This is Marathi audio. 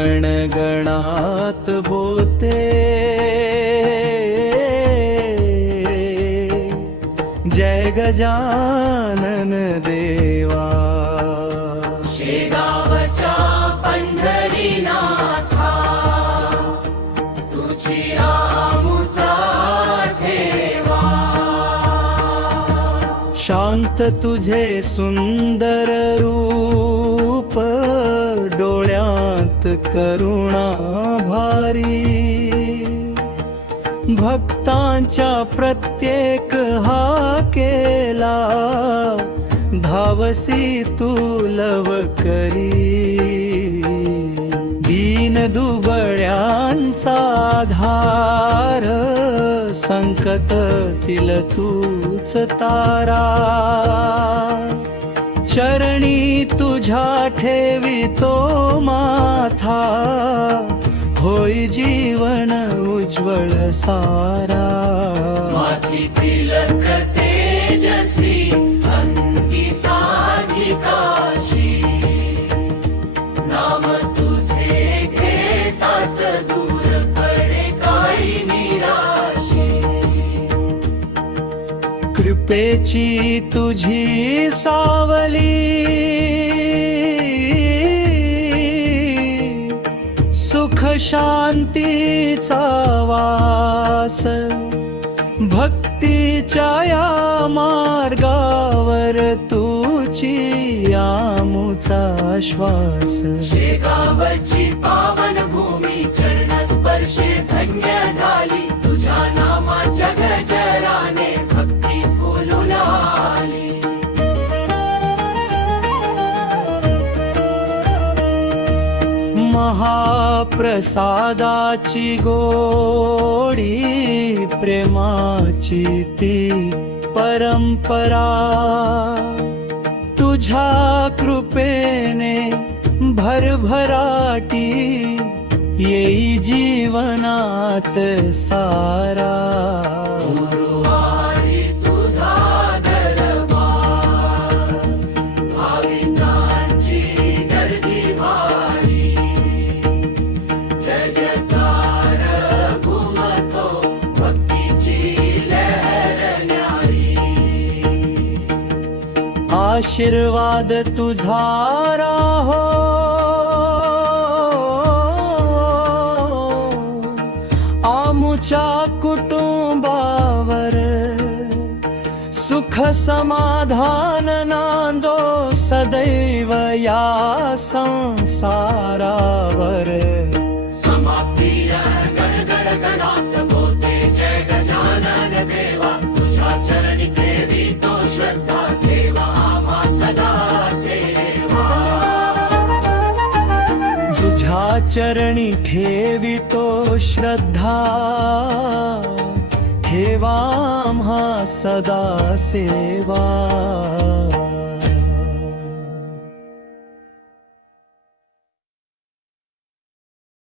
गणगणात बोलते जय गजानन देवा। शेगावच्या पंढरीनाथा तुझी आमुचा ठेवा। शांत तुझे सुंदर रूप डोळ्यात करुणा भारी। भक्तांच्या प्रत्येक हाकेला धावसी तू लवकरी। दीन दुबळ्यांचा आधार संकटातील तूच तारा। चरणी तुझ्या ठेवितो माथा होई जीवन उज्ज्वल सारा। माथी तिलक तेजस्वी अंगी साधिकाशी। नाम तुझे घेताच दूर पडे काही निराशी। कृपेची तुझी सावली सुख शांतीचा वास। भक्तीच्या या मार्गावर तुझी आमुचा श्वास। शेगावची पावन भूमी चरण स्पर्शे धन्य झाली। तुझ्या नामाच्या गजराने भक्ती फुलून आली। महाप्रसादाची गोडी प्रेमाची ती परंपरा। तुझ्या कृपेने भरभराटी येई जीवनात सारा। गुरुवारी तुझा दरबार भाविकांची गर्दी भारी। जय जयकार घुमतो भक्तीची लहर न्यारी। आशीर्वाद तुझा राहो आमुच्या कुटुंबावर। सुख समाधान नांदो सदैव या संसारावर। समाप्ती गणगण गणात बोलते जय गजानन देवा। तुझ्या चरणी ठेवी तो श्रद्धा ठेवा आम्हा सदा सेवा। तुझ्या चरणी ठेवितो श्रद्धा ठेवा आम्हा सदा सेवा।